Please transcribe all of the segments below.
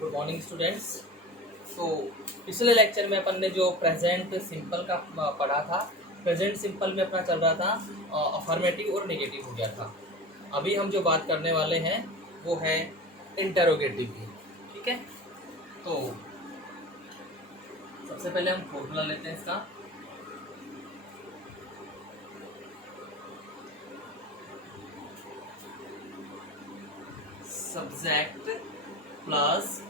Good morning students. तो पिछले lecture में अपन ने जो प्रेजेंट सिंपल का पढ़ा था, प्रेजेंट सिंपल में अपना चल रहा था अफर्मेटिव और नेगेटिव हो गया था। अभी हम जो बात करने वाले हैं वो है इंटरोगेटिव की। ठीक है, तो सबसे पहले हम फॉर्मूला लेते हैं इसका। Subject plus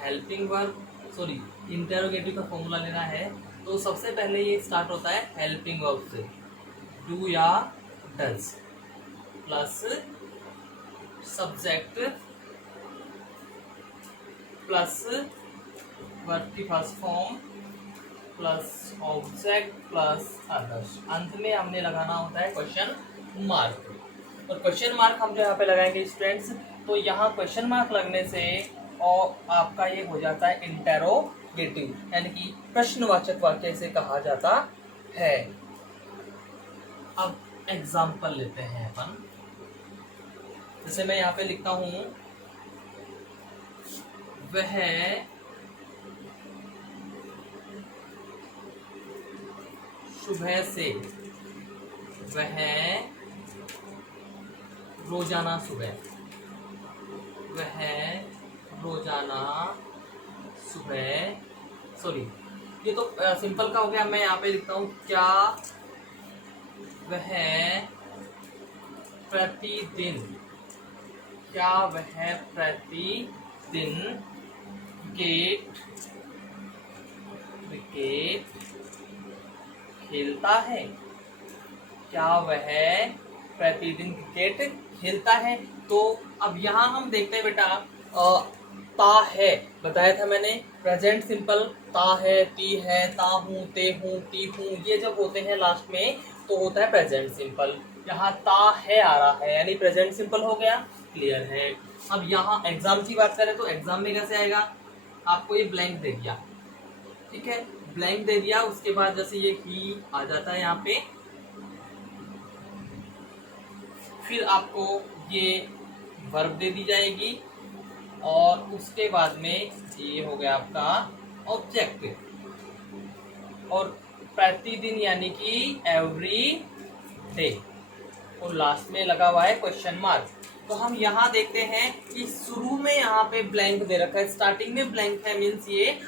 helping verb, sorry interrogative का फॉर्मूला लेना है। तो सबसे पहले ये स्टार्ट होता है हेल्पिंग वर्ब से, डू या does, plus subject plus verb की first form plus object plus others. अंत में हमने लगाना होता है क्वेश्चन मार्क। और क्वेश्चन मार्क हम जो यहाँ पे लगाएंगे स्टूडेंट्स, तो यहाँ क्वेश्चन मार्क लगने से और आपका ये हो जाता है इंटरोगेटिव, यानी कि प्रश्नवाचक वाक्य से कहा जाता है। अब एग्जाम्पल लेते हैं अपन। जैसे मैं यहाँ पे लिखता हूं, वह सुबह से, वह रोजाना सुबह, वह रोजाना सुबह, सॉरी ये तो सिंपल का हो गया। मैं यहाँ पे लिखता हूँ, क्या वह प्रतिदिन, क्या वह प्रतिदिन क्रिकेट खेलता है, क्या वह प्रतिदिन क्रिकेट खेलता है। तो अब यहाँ हम देखते हैं बेटा, ता है बताया था मैंने, प्रेजेंट सिंपल ता है, ती है, ता हूँ, ते हूँ, ती हूँ, ये जब होते हैं लास्ट में तो होता है प्रेजेंट सिंपल। यहाँ ता है आ रहा है यानी प्रेजेंट सिंपल हो गया, क्लियर है। अब यहाँ एग्जाम की बात करें तो एग्जाम में कैसे आएगा, आपको ये ब्लैंक दे दिया, ठीक है, ब्लैंक दे दिया, उसके बाद जैसे ये ही आ जाता है यहाँ पे, फिर आपको ये वर्ब दे दी जाएगी और उसके बाद में ये हो गया आपका ऑब्जेक्ट, और प्रतिदिन यानी कि एवरी डे, और लास्ट में लगा हुआ है क्वेश्चन मार्क। तो हम यहाँ देखते हैं कि शुरू में यहाँ पे ब्लैंक दे रखा है, स्टार्टिंग में ब्लैंक है मीन्स ये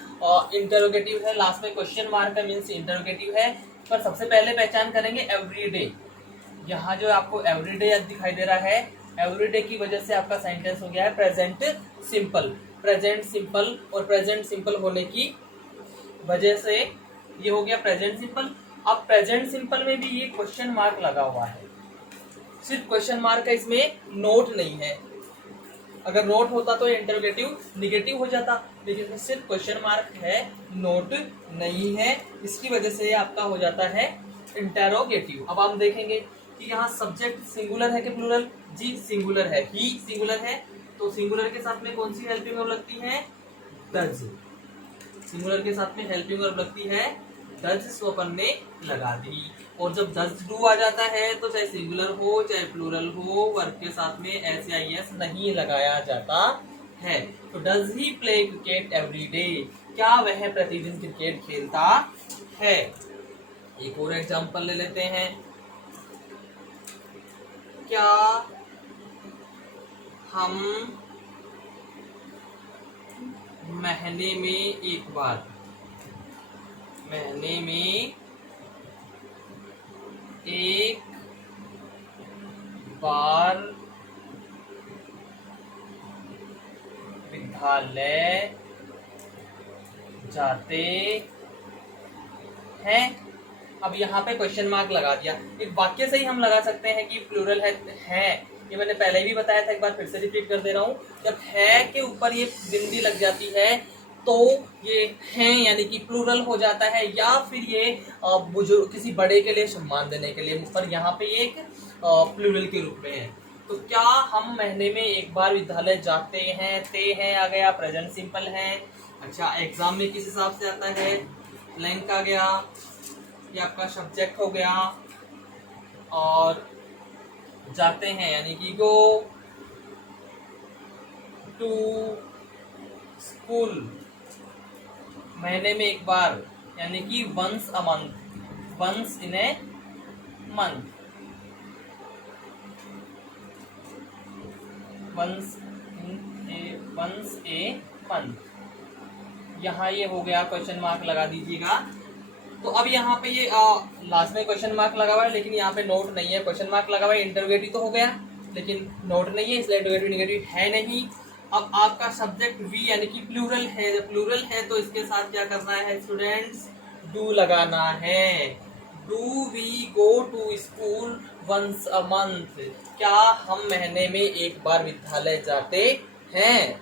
इंटरोगेटिव है, लास्ट में क्वेश्चन मार्क है मीन्स इंटरोगेटिव है। पर सबसे पहले पहचान करेंगे एवरी डे। यहाँ जो आपको एवरीडे दिखाई दे रहा है, एवरीडे की वजह से आपका सेंटेंस हो गया है प्रेजेंट सिंपल। प्रेजेंट सिंपल, और प्रेजेंट सिंपल होने की वजह से ये हो गया प्रेजेंट सिंपल। अब प्रेजेंट सिंपल में भी ये क्वेश्चन मार्क लगा हुआ है, सिर्फ क्वेश्चन मार्क है, इसमें नोट नहीं है। अगर नोट होता तो इंटरोगेटिव निगेटिव हो जाता, लेकिन सिर्फ क्वेश्चन मार्क है, नोट नहीं है, इसकी वजह से आपका हो जाता है इंटरोगेटिव। अब हम देखेंगे कि यहाँ सब्जेक्ट सिंगुलर है कि प्लूरल, जी सिंगुलर है, ही सिंगुलर है, तो सिंगुलर के साथ में कौन सी हेल्पिंग वर्ब लगती है, डज। सिंगुलर के साथ में हेल्पिंग वर्ब लगती है डज, सो अपन ने लगा दी। और जब डज डू आ जाता है तो चाहे सिंगुलर हो चाहे प्लूरल हो, वर्ब के साथ में एस या एस नहीं लगाया जाता है। तो does he play cricket every day, क्या वह प्रतिदिन क्रिकेट खेलता है। एक और एग्जांपल ले लेते हैं, क्या हम महीने में एक बार, महीने में एक बार विद्यालय जाते हैं। अब यहाँ पे क्वेश्चन मार्क लगा दिया, एक वाक्य से ही हम लगा सकते हैं कि प्लूरल है। ये मैंने पहले भी बताया था, एक बार फिर से रिपीट कर दे रहा हूँ, जब है के ऊपर ये बिंदी लग जाती है तो ये है यानी कि प्लूरल हो जाता है, या फिर ये बुजुर्ग किसी बड़े के लिए सम्मान देने के लिए, पर यहाँ पे ये एक प्लूरल के रूप में है। तो क्या हम महीने में एक बार विद्यालय जाते हैं, ते हैं आ गया, प्रेजेंट सिंपल है। अच्छा, एग्जाम में किस हिसाब से आता है, ब्लैंक आ गया, ये आपका सब्जेक्ट हो गया, और जाते हैं यानी कि गो, टू स्कूल, महीने में एक बार, यानी कि once a month, once in a month, once a month. यहाँ ये हो गया, क्वेश्चन मार्क लगा दीजिएगा। तो अब यहाँ पे ये लास्ट में क्वेश्चन मार्क लगा हुआ है, लेकिन यहाँ पे नोट नहीं है, क्वेश्चन मार्क लगा हुआ है, इंटरोगेटिव तो हो गया लेकिन नोट नहीं है, इसलिए इंटरोगेटिव निगेटिव है नहीं। अब आपका सब्जेक्ट वी यानी कि प्लूरल है, जब प्लूरल है तो इसके साथ क्या करना है स्टूडेंट्स, डू लगाना है। Do we go to school once a month, क्या हम महीने में एक बार विद्यालय जाते हैं?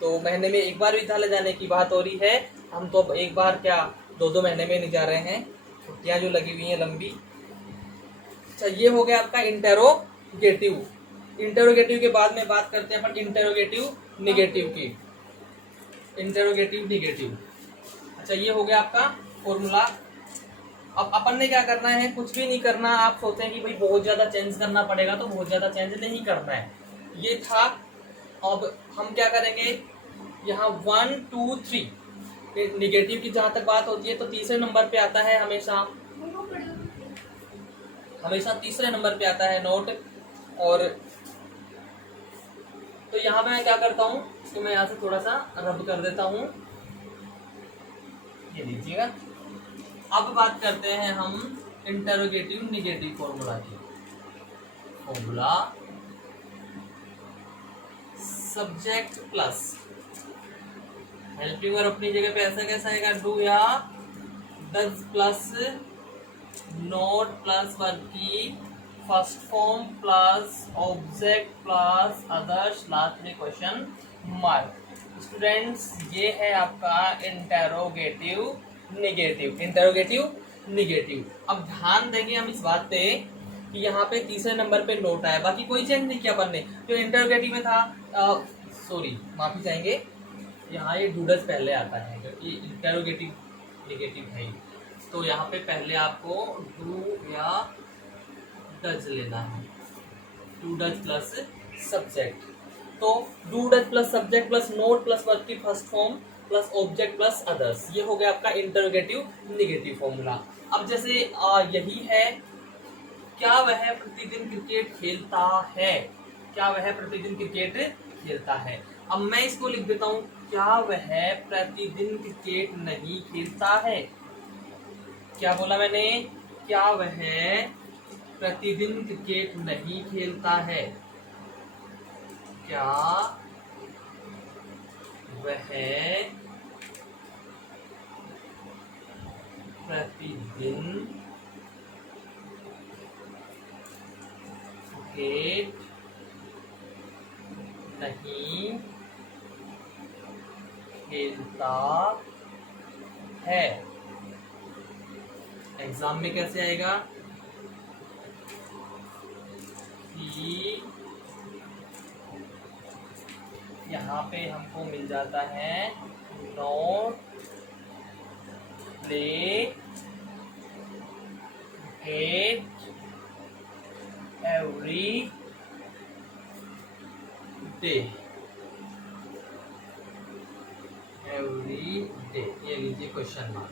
तो महीने में एक बार विद्यालय जाने की बात हो रही है, हम तो अब एक बार क्या 2-2 महीने में नहीं जा रहे हैं, छुट्टियां जो लगी हुई हैं लंबी। अच्छा, ये हो गया आपका इंटेरोगेटिव। इंटेरोगेटिव के बाद में बात करते हैं अपन इंटेरोगेटिव निगेटिव की। इंटेरोगेटिव निगेटिव, अच्छा ये हो गया आपका फॉर्मूला। अब अपन ने क्या करना है, कुछ भी नहीं करना। आप सोचते हैं कि भाई बहुत ज्यादा चेंज करना पड़ेगा, तो बहुत ज्यादा चेंज नहीं करना है, ये था। अब हम क्या करेंगे, यहाँ 1 2 3 निगेटिव की जहां तक बात होती है तो तीसरे नंबर पे आता है हमेशा तीसरे नंबर पे आता है नोट। और तो यहाँ पे मैं क्या करता हूँ, इसको मैं यहाँ से थोड़ा सा रब कर देता हूँ, ये लीजिएगा। अब बात करते हैं हम इंटरोगेटिव निगेटिव फॉर्मूला की। Formula subject plus helping verb अपनी जगह पे ऐसा कैसा आएगा, डू या does plus not plus verb की first form plus object plus others, last में क्वेश्चन मार्क। स्टूडेंट्स ये है आपका इंटेरोगेटिव निगेटिव। Interrogative negative. अब ध्यान देंगे हम इस बात पे कि यहाँ पे तीसरे नंबर पे नोट आया, बाकी कोई चेंज नहीं किया अपन ने। जो इंटेरोगेटिव में था, सॉरी माफी चाहेंगे, यहाँ ये डूडस पहले आता है क्योंकि इंटेरोगेटिव निगेटिव है, तो यहाँ पे पहले आपको डू या डज लेना है, डू डज प्लस सब्जेक्ट। तो do does plus subject plus not plus verb की first form plus object plus others, ये हो गया आपका इंटरोगेटिव निगेटिव फॉर्मूला। अब जैसे यही है, क्या वह प्रतिदिन क्रिकेट खेलता है, क्या वह प्रतिदिन क्रिकेट खेलता है। अब मैं इसको लिख देता हूं, क्या वह प्रतिदिन क्रिकेट नहीं खेलता है। क्या बोला मैंने, क्या वह प्रतिदिन क्रिकेट नहीं खेलता है, क्या वह प्रतिदिन क्रिकेट नहीं खेलता है। एग्जाम में कैसे आएगा कि यहाँ पे हमको मिल जाता है note play at every day, every day, ये लीजिए क्वेश्चन मार्क।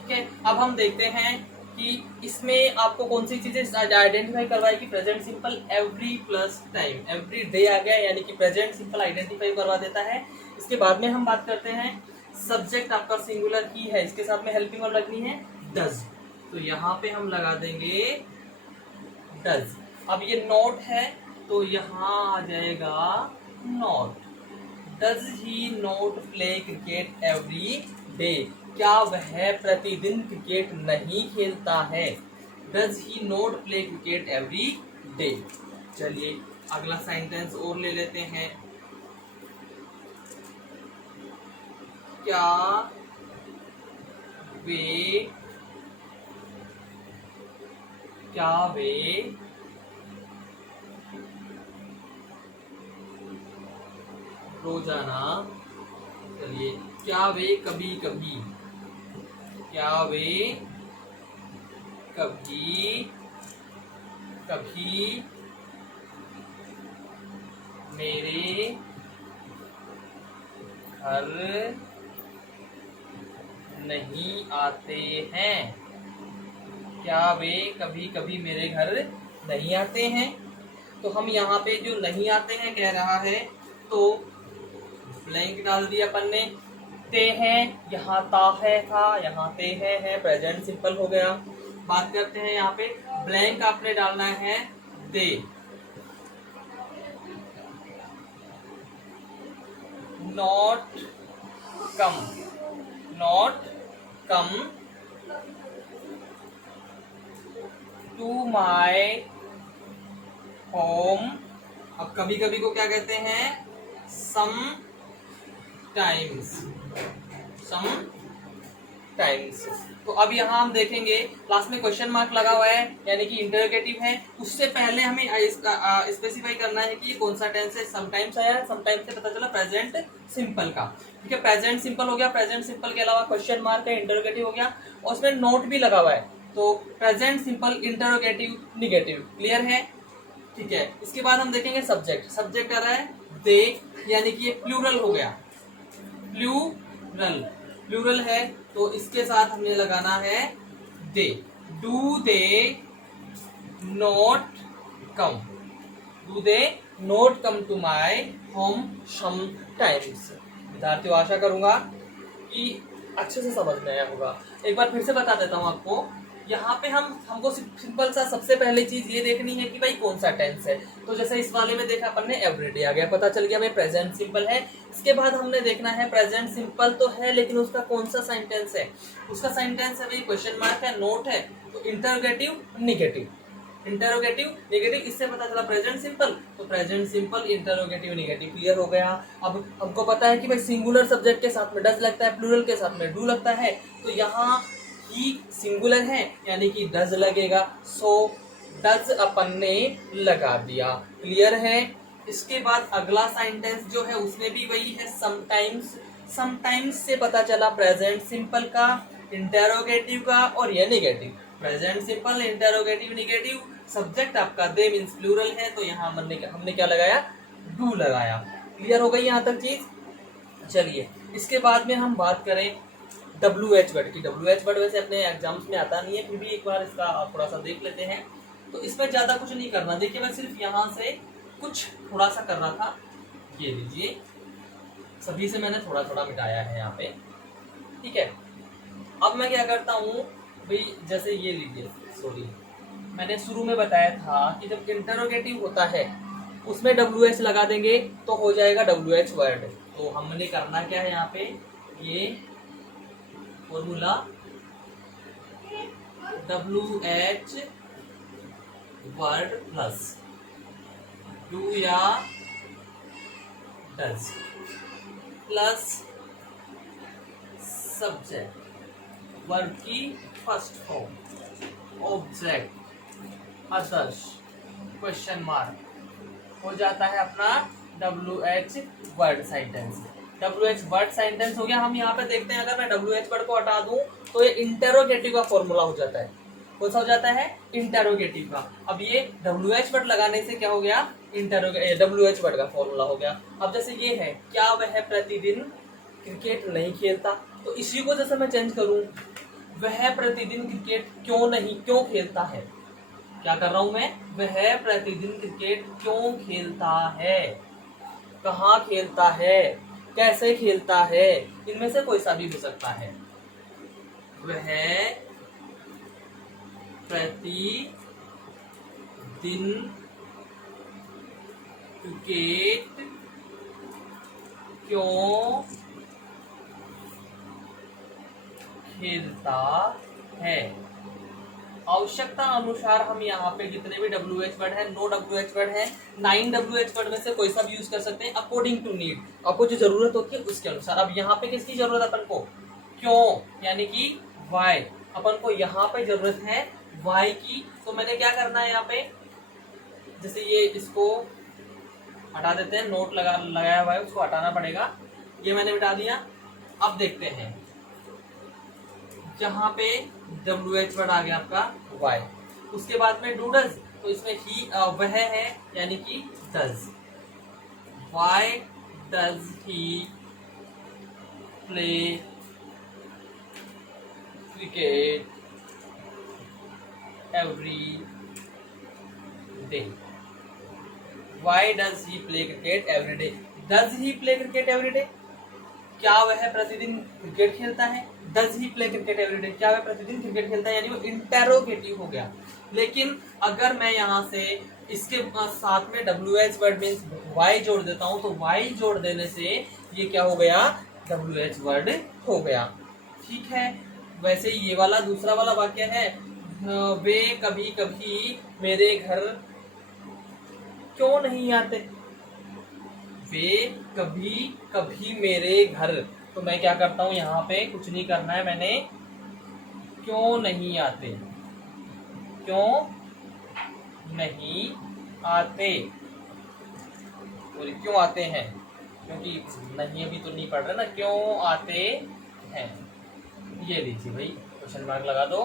ठीक है, अब हम देखते हैं कि इसमें आपको कौन सी चीजें आइडेंटिफाई करवाएगी। Present simple every plus time, every day आ गया, यानी कि प्रेजेंट सिंपल आइडेंटिफाई करवा देता है। इसके बाद में हम बात करते हैं सब्जेक्ट आपका सिंगुलर की है, इसके साथ में हेल्पिंग वर्ब लगनी है डज, तो यहाँ पे हम लगा देंगे डज। अब ये नोट है तो यहाँ आ जाएगा not. Does he not play cricket every day, क्या वह प्रतिदिन क्रिकेट नहीं खेलता है। Does he not play cricket every day. चलिए अगला सेंटेंस और ले लेते हैं। क्या वे रोजाना, चलिए क्या वे कभी कभी, क्या वे कभी कभी मेरे घर नहीं आते हैं? क्या वे कभी कभी मेरे घर नहीं आते हैं? तो हम यहाँ पे जो नहीं आते हैं कह रहा है, तो ब्लैंक डाल दिया अपन ने। ते हैं, यहाँ ता है था, यहाँ ते है प्रेजेंट सिंपल हो गया। बात करते हैं यहाँ पे ब्लैंक आपने डालना है they. Not come, not come to my home. अब कभी कभी को क्या कहते हैं? Sometimes, sometimes. तो अब यहाँ हम देखेंगे लास्ट में क्वेश्चन मार्क लगा हुआ है, यानी कि इंटरोगेटिव है। उससे पहले हमें स्पेसिफाई करना है कि ये कौन सा टेंस है। समटाइम्स आया, समटाइम्स से पता चला प्रेजेंट सिंपल का। ठीक है, प्रेजेंट सिंपल हो गया। प्रेजेंट सिंपल के अलावा क्वेश्चन मार्क है, इंटरोगेटिव हो गया, और उसमें नोट भी लगा हुआ है। तो present simple, interrogative, negative, clear है? ठीक है, इसके बाद हम देखेंगे सब्जेक्ट। सब्जेक्ट आ रहा है दे, यानी कि ये प्लूरल हो गया। प्लूरल, प्लूरल है, तो इसके साथ हमें लगाना है they. Do they not come, do they not come to my home sometimes. विद्यार्थियों, आशा करूंगा कि अच्छे से समझ में आया होगा। एक बार फिर से बता देता हूं आपको। यहाँ पे हमको सिंपल सा सबसे पहले चीज ये देखनी है कि भाई कौन सा टेंस है। तो जैसे इस वाले में देखा अपन ने एवरीडे आ गया, पता चल गया भाई प्रेजेंट सिंपल है। इसके बाद हमने देखना है प्रेजेंट सिंपल तो है, लेकिन उसका कौन सा सेंटेंस है। उसका सेंटेंस है भाई क्वेश्चन मार्क है, नोट है, तो इंटरोगेटिव, निगेटिव, इंटरोगेटिव, निगेटिव। इससे पता चला प्रेजेंट सिंपल, तो present simple, interrogative, negative, clear हो गया। अब हमको पता है कि भाई सिंगुलर सब्जेक्ट के साथ में डज लगता है, प्लूरल के साथ में डू लगता है, तो यहाँ ही सिंगुलर है, यानी कि डज लगेगा। सो डज अपन ने लगा दिया, क्लियर है? इसके बाद अगला सेंटेंस जो है उसमें भी वही है, समटाइम्स। समटाइम्स से पता चला प्रेजेंट सिंपल का, इंटरोगेटिव का, और ये negative. Present simple, interrogative, negative. Subject आपका दे मीन्स प्लूरल है, तो यहाँ हमने क्या लगाया? डू लगाया। क्लियर हो गई यहाँ तक चीज? चलिए, इसके बाद में हम बात करें WH वर्ड की। WH वर्ड वैसे अपने एग्जाम्स में आता नहीं है, फिर भी एक बार इसका थोड़ा सा देख लेते हैं। तो इसमें ज्यादा कुछ नहीं करना। देखिए, मैं सिर्फ यहाँ से कुछ थोड़ा सा कर रहा था। ये लीजिए, सभी से मैंने थोड़ा थोड़ा मिटाया है यहाँ पे। ठीक है, अब मैं क्या करता हूँ भाई, जैसे ये लीजिए, सॉरी, मैंने शुरू में बताया था कि जब इंटरोगेटिव होता है उसमें WH लगा देंगे तो हो जाएगा WH वर्ड। तो हमने करना क्या है यहाँ पे, ये formula WH word plus do या डज प्लस सब्जेक्ट, वर्ब की first form, object, others, question mark, हो जाता है अपना WH word sentence. WH word sentence हो गया। हम यहाँ पे देखते हैं, अगर मैं WH वर्ड को हटा दूं तो ये इंटरोगेटिव का फॉर्मूला हो जाता है। कौन सा हो जाता है? इंटरोगेटिव का। अब ये WH वर्ड लगाने से क्या हो गया? WH वर्ड का फॉर्मूला हो गया। अब जैसे ये है, क्या वह प्रतिदिन क्रिकेट नहीं खेलता, तो इसी को जैसे मैं चेंज करूं, वह प्रतिदिन क्रिकेट क्यों खेलता है। क्या कर रहा हूं मैं? वह प्रतिदिन क्रिकेट क्यों खेलता है, कहाँ खेलता है, कैसे खेलता है, इनमें से कोई सा भी हो सकता है। वह प्रतिदिन क्रिकेट क्यों खेलता है। आवश्यकता अनुसार हम यहाँ पे जितने भी WH वर्ड है, नो WH वर्ड है, 9 WH वर्ड में से कोई सा भी यूज कर सकते हैं अकॉर्डिंग टू नीड, आपको जो जरूरत होती है उसके अनुसार। अब यहाँ पे किसकी जरूरत है अपन को? क्यों, यानी कि वाई। अपन को यहाँ पे जरूरत है वाई की। तो मैंने क्या करना है यहाँ पे, जैसे ये इसको हटा देते हैं, नोट लगाया हुआ है उसको हटाना पड़ेगा। ये मैंने मिटा दिया। अब देखते हैं, यहाँ पे WH वर्ड आ गया आपका वाई, उसके बाद में डू डज, तो इसमें ही वह है, यानी कि does. Why does he play cricket every day. Why does he play cricket every day? Does he play cricket every day? क्या वह प्रतिदिन क्रिकेट खेलता है? Does he play cricket every day? क्या वह प्रतिदिन क्रिकेट खेलता है? यानी वो इंटेरोगेटिव हो गया। लेकिन अगर मैं यहाँ से इसके साथ में WH वर्ड मीन्स वाई जोड़ देता हूँ, तो वाई जोड़ देने से ये क्या हो गया? WH वर्ड हो गया। ठीक है। वैसे ये वाला दूसरा वाला वाक्य है, वे कभी कभी मेरे घर क्यों नहीं आते? वे कभी कभी मेरे घर, तो मैं क्या करता हूं, यहाँ पे कुछ नहीं करना है, मैंने क्यों नहीं आते, क्यों नहीं आते, और क्यों आते हैं, क्योंकि नहीं अभी तो नहीं पढ़ रहे ना, क्यों आते हैं, ये लीजिए भाई क्वेश्चन मार्क लगा दो।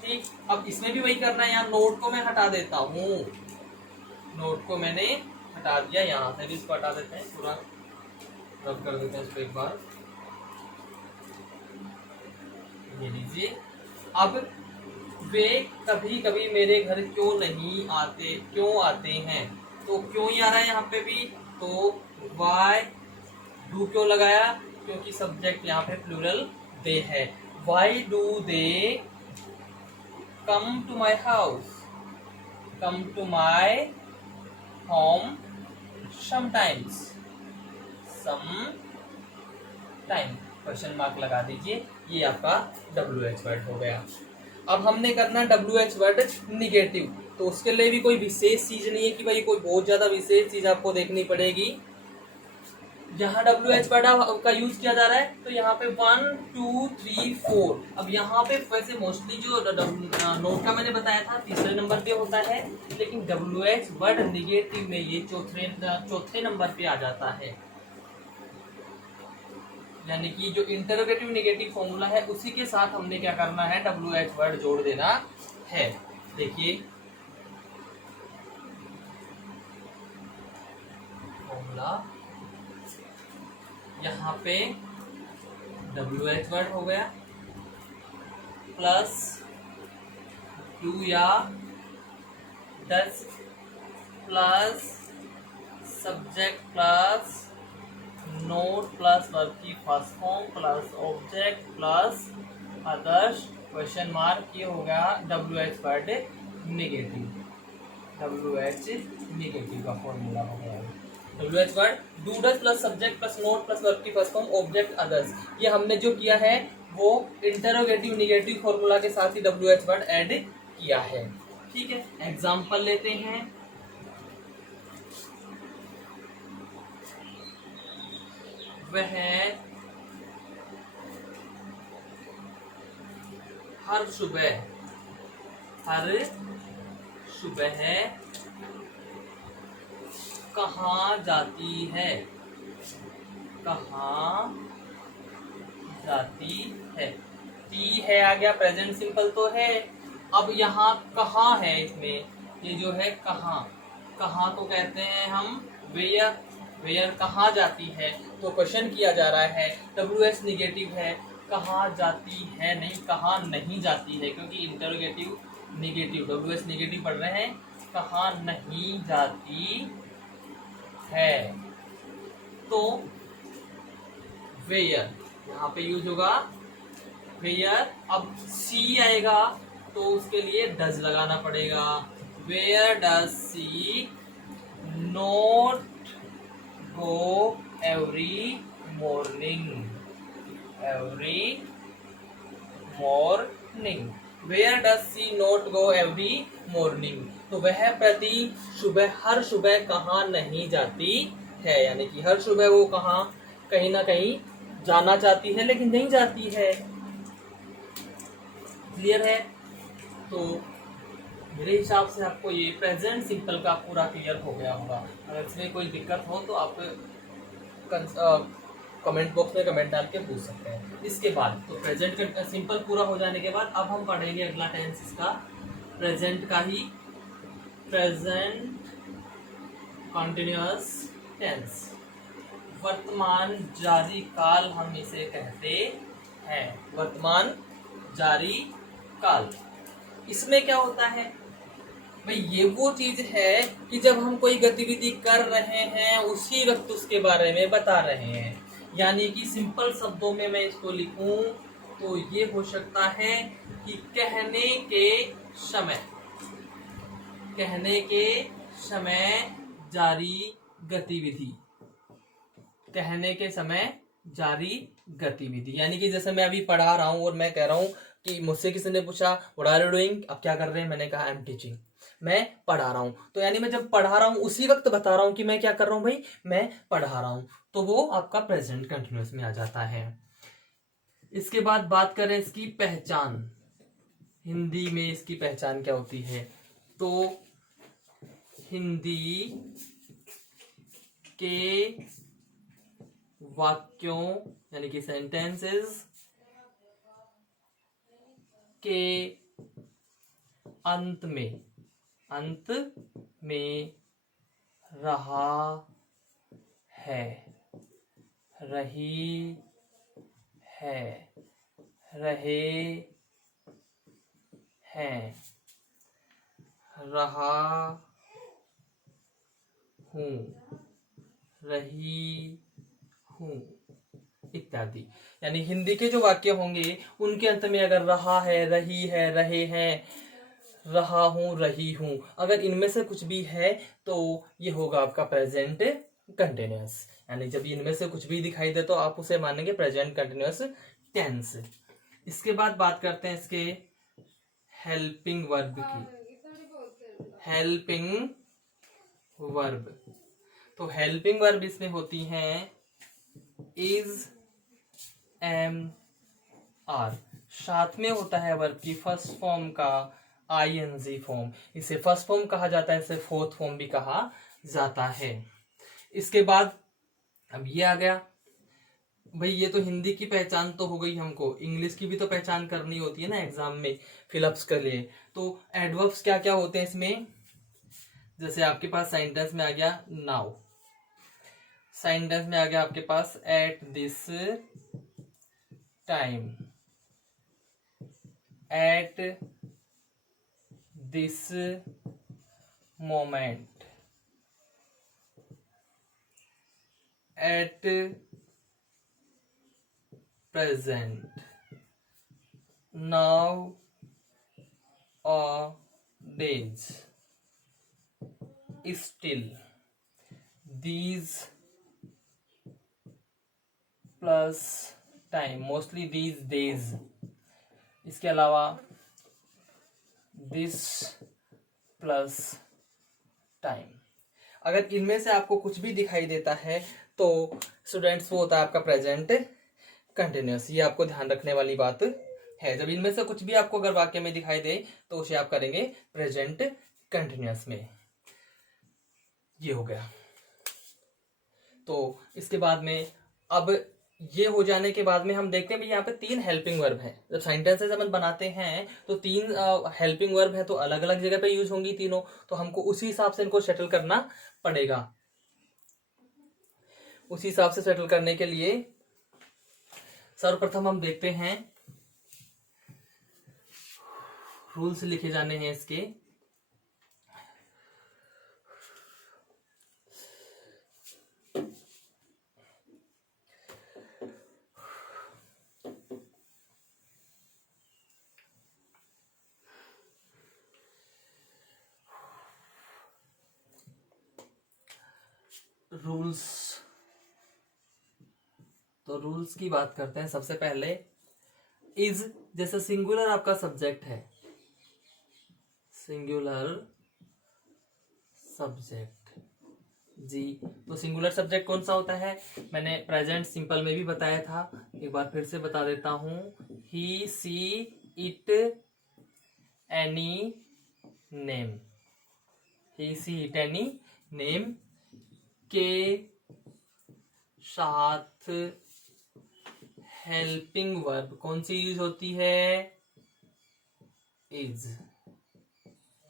ठीक, अब इसमें भी वही करना है। यहाँ नोट को मैं हटा देता हूँ, नोट को मैंने हटा दिया, यहाँ से भी इसको हटा देते हैं, पूरा रब कर देते हैं इसको एक बार, ये लीजिए। अब वे कभी कभी मेरे घर क्यों नहीं आते, क्यों आते हैं, तो क्यों ही आ रहा है यहाँ पे भी, तो वाई डू क्यों लगाया, क्योंकि सब्जेक्ट यहाँ पे प्लूरल दे है। Why do they come to my house, come to my home sometimes, some time, question mark लगा दीजिए। ये आपका WH वर्ड हो गया। अब हमने करना WH वर्ड निगेटिव, तो उसके लिए भी कोई विशेष चीज नहीं है कि भाई कोई बहुत ज्यादा विशेष चीज आपको देखनी पड़ेगी। जहाँ WH वर्ड का यूज किया जा रहा है, तो यहाँ पे 1 2 3 4, अब यहाँ पे वैसे मोस्टली जो नोट का मैंने बताया था तीसरे नंबर पे होता है, लेकिन WH वर्ड निगेटिव में ये चौथे नंबर पे आ जाता है। यानी कि जो इंटरोगेटिव निगेटिव फॉर्मूला है उसी के साथ हमने क्या करना है, WH वर्ड जोड़ देना है। देखिए फॉर्मूला, यहाँ पे WH वर्ड हो गया प्लस डू या does plus subject plus not plus verb की first form plus object plus others, question mark, ये हो गया WH word negative, WH negative का फॉर्मूला हो गया। WH word do does plus subject plus not plus verb की first form object others, ये हमने जो किया है वो इंटरोगेटिव निगेटिव फॉर्मूला के साथ ही WH वर्ड ऐड किया है। ठीक है, एग्जाम्पल लेते हैं। वह हर सुबह कहाँ जाती है, कहाँ जाती है, टी है आ गया, प्रेजेंट सिंपल तो है। अब यहाँ कहाँ है, इसमें ये जो है कहाँ, कहाँ को कहते हैं हम वेयर, वेयर कहाँ जाती है, तो क्वेश्चन किया जा रहा है, WH निगेटिव है, कहाँ जाती है नहीं, कहाँ नहीं जाती है, क्योंकि इंटरोगेटिव निगेटिव WH निगेटिव पढ़ रहे हैं, कहाँ नहीं जाती है, तो वेयर यहाँ पे यूज होगा वेयर। अब सी आएगा तो उसके लिए डज लगाना पड़ेगा, where does she not go every morning, every morning, where does she not go every morning, तो वह प्रति सुबह हर सुबह कहाँ नहीं जाती है, यानी कि हर सुबह वो कहाँ कहीं ना कहीं जाना चाहती है लेकिन नहीं जाती है। क्लियर है? तो मेरे हिसाब से आपको ये प्रेजेंट सिंपल का पूरा क्लियर हो गया होगा। अगर इसमें कोई दिक्कत हो तो आप कमेंट बॉक्स में कमेंट डाल के पूछ सकते हैं। इसके बाद तो प्रेजेंट सिंपल पूरा हो जाने के बाद अब हम पढ़ेंगे अगला टेंस इसका प्रेजेंट का ही, प्रेजेंट कंटिन्यूअस टेंस। वर्तमान जारी काल हम इसे कहते हैं, वर्तमान जारी काल। इसमें क्या होता है भाई, ये वो चीज है कि जब हम कोई गतिविधि कर रहे हैं उसी वक्त उसके बारे में बता रहे हैं। यानी कि सिंपल शब्दों में मैं इसको लिखूं तो ये हो सकता है कि कहने के समय जारी गतिविधि, कहने के समय जारी गतिविधि। यानी कि जैसे मैं अभी पढ़ा रहा हूं और मैं कह रहा हूं कि मुझसे किसी ने पूछा व्हाट आर यू डूइंग, आप क्या कर रहे हैं, मैंने कहा आई एम टीचिंग, मैं पढ़ा रहा हूं। तो यानी मैं जब पढ़ा रहा हूं उसी वक्त बता रहा हूं कि मैं क्या कर रहा हूं भाई, मैं पढ़ा रहा हूं, तो वो आपका प्रेजेंट कंटिन्यूअस में आ जाता है। इसके बाद बात करें इसकी पहचान, हिंदी में इसकी पहचान क्या होती है, तो हिंदी के वाक्यों यानी कि सेंटेंसेस के अंत में रहा है, रही है, रहे हैं, रहा हूँ, रही हूँ इत्यादि। यानी हिंदी के जो वाक्य होंगे उनके अंत में अगर रहा है, रही है, रहे हैं, रहा हूं, रही हूं, अगर इनमें से कुछ भी है तो ये होगा आपका प्रेजेंट कंटिन्यूअस। यानी जब इनमें से कुछ भी दिखाई दे तो आप उसे मानेंगे प्रेजेंट कंटिन्यूअस टेंस। इसके बाद बात करते हैं इसके हेल्पिंग वर्ब की। हेल्पिंग वर्ब, तो हेल्पिंग वर्ब इसमें होती हैं इज, एम, आर, साथ में होता है वर्ब की फर्स्ट फॉर्म का आईएनजी फॉर्म। इसे फर्स्ट फॉर्म कहा जाता है, इसे फोर्थ फॉर्म भी कहा जाता है। इसके बाद अब ये आ गया भाई, ये तो हिंदी की पहचान तो हो गई, हमको इंग्लिश की भी तो पहचान करनी होती है ना एग्जाम में फिलअप्स के लिए। तो एडवर्ब्स क्या क्या होते हैं इसमें, जैसे आपके पास सेंटेंस में आ गया नाउ, सेंटेंस में आ गया आपके पास at this time, at this moment, at present, now और days, still, these plus time, mostly these days। इसके अलावा this प्लस टाइम। अगर इनमें से आपको कुछ भी दिखाई देता है तो स्टूडेंट्स वो होता है आपका प्रेजेंट कंटिन्यूअस। ये आपको ध्यान रखने वाली बात है, जब इनमें से कुछ भी आपको अगर वाक्य में दिखाई दे तो उसे आप करेंगे प्रेजेंट कंटिन्यूअस में। ये हो गया। तो इसके बाद में अब ये हो जाने के बाद में हम देखते हैं भाई यहाँ पे 3 हेल्पिंग वर्ब हैं। जब सेंटेंसेस अपन बनाते हैं तो 3 हेल्पिंग वर्ब है, तो अलग अलग जगह पे यूज होंगी तीनों, तो हमको उसी हिसाब से इनको सेटल करना पड़ेगा। उसी हिसाब से सेटल करने के लिए सर्वप्रथम हम देखते हैं रूल्स लिखे जाने हैं इसके। रूल्स, तो रूल्स की बात करते हैं। सबसे पहले इज, जैसे सिंगुलर आपका सब्जेक्ट है, सिंगुलर सब्जेक्ट जी, तो सिंगुलर सब्जेक्ट कौन सा होता है, मैंने प्रेजेंट सिंपल में भी बताया था, एक बार फिर से बता देता हूं। He, she, it, any, name, he, she, it, any, name के साथ हेल्पिंग वर्ब कौन सी यूज होती है, इज।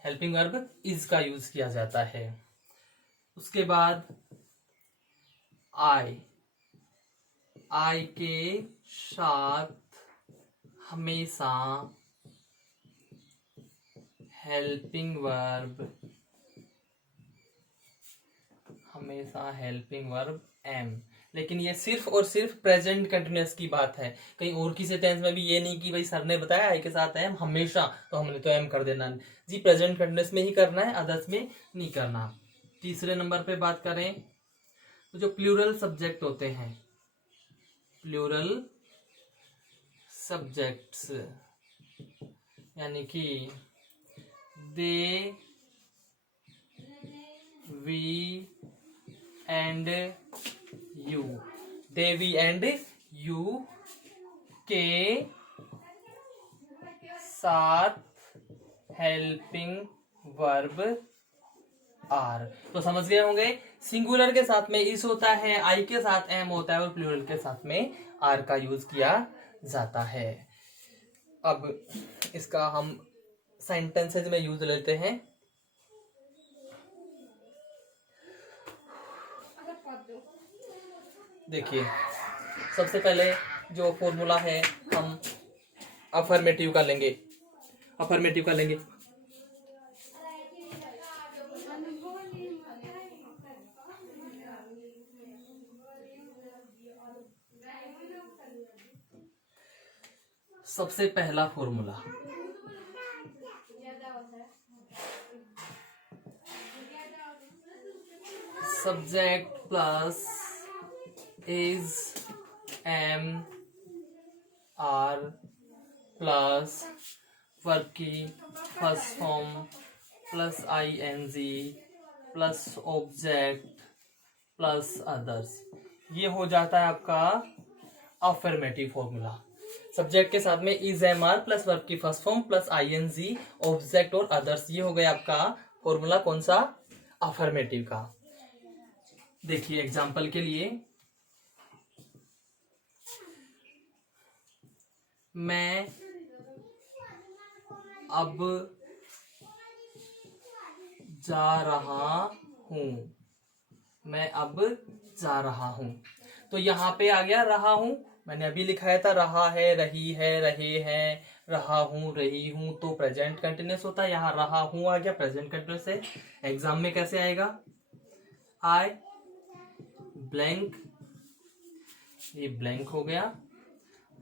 हेल्पिंग वर्ब इज का यूज किया जाता है। उसके बाद आई, आई के साथ हमेशा हेल्पिंग वर्ब एम। लेकिन ये सिर्फ और सिर्फ प्रेजेंट कंटिन्यूअस की बात है। कहीं और किसी टेंस में भी ये नहीं कि भाई सर ने बताया आई के साथ एम हमेशा तो हमने तो एम कर देना जी, प्रेजेंट कंटिन्यूअस में ही करना है, अदर्स में नहीं करना। तीसरे नंबर पे बात करें तो जो प्लूरल सब्जेक्ट होते हैं, प्लूरल सब्जेक्ट्स यानी कि they, we and you, they, we and you के साथ हेल्पिंग वर्ब आर। तो समझ गए होंगे, सिंगुलर के साथ में इस होता है, आई के साथ एम होता है और प्लूरल के साथ में आर का यूज किया जाता है। अब इसका हम सेंटेंसेस में यूज लेते हैं। देखिए, सबसे पहले जो फॉर्मूला है हम अफर्मेटिव का लेंगे। सबसे पहला formula subject plus is, am, are plus verb की first form plus I N G plus object plus others, ये हो जाता है आपका अफर्मेटिव फॉर्मूला। सब्जेक्ट के साथ में is, am, are plus verb की first form plus I N G object और अदर्स, ये हो गया आपका फॉर्मूला कौन सा, अफर्मेटिव का। देखिए एग्जाम्पल के लिए, मैं अब जा रहा हूं, मैं अब जा रहा हूं, तो यहां पे आ गया रहा हूं, मैंने अभी लिखाया था रहा है, रही है, रहे हैं, रहा हूं, रही हूं, तो प्रेजेंट कंटिन्यूअस होता है। यहां रहा हूं आ गया, प्रेजेंट कंटिन्यूअस है। एग्जाम में कैसे आएगा, आई ब्लैंक, ये ब्लैंक हो गया,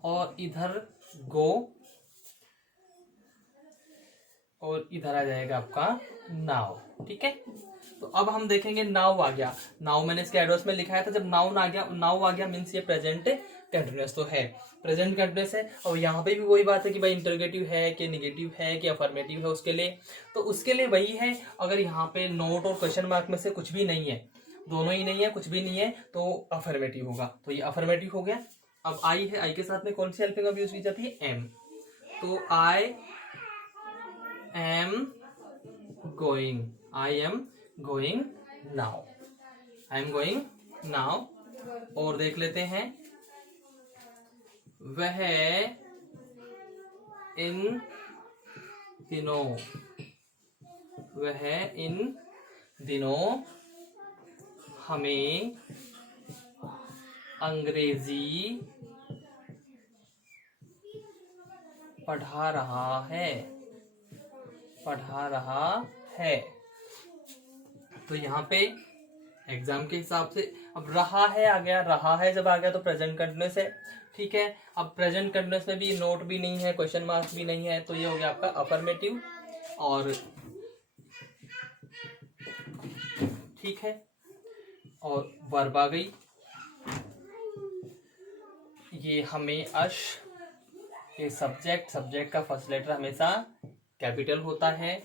और इधर गो, और इधर आ जाएगा आपका नाउ। ठीक है, तो अब हम देखेंगे नाउ आ गया। नाउ मैंने इसके एड्रेस में लिखाया था, जब नाउन आ गया, नाउ आ गया मीन्स ये प्रेजेंट कंटिन्यूअस तो है, प्रेजेंट कंटिन्यूअस है। और यहाँ पे भी वही बात है कि भाई इंटरोगेटिव है कि नेगेटिव है कि अफर्मेटिव है, उसके लिए तो उसके लिए वही है। अगर यहाँ पे नोट और क्वेश्चन मार्क में से कुछ भी नहीं है, दोनों ही नहीं है, कुछ भी नहीं है, तो अफर्मेटिव होगा, तो ये अफर्मेटिव हो गया। अब आई है, आई के साथ में कौन सी हेल्पिंग वर्ब यूज की जाती है, एम, तो I am going, I am going now, I am going now. और देख लेते हैं, वह इन दिनों, वह इन दिनों हमें अंग्रेजी पढ़ा रहा है, पढ़ा रहा है। तो यहाँ पे एग्जाम के हिसाब से अब रहा है आ गया, रहा है जब आ गया तो प्रेजेंट कंटिन्यूअस है। ठीक है, अब प्रेजेंट कंटिन्यूअस में भी नोट भी नहीं है, क्वेश्चन मार्क भी नहीं है, तो ये हो गया आपका अफर्मेटिव। और ठीक है, और वर्ब आ गई, ये हमें अश, ये सब्जेक्ट, सब्जेक्ट का फर्स्ट लेटर हमेशा कैपिटल होता है।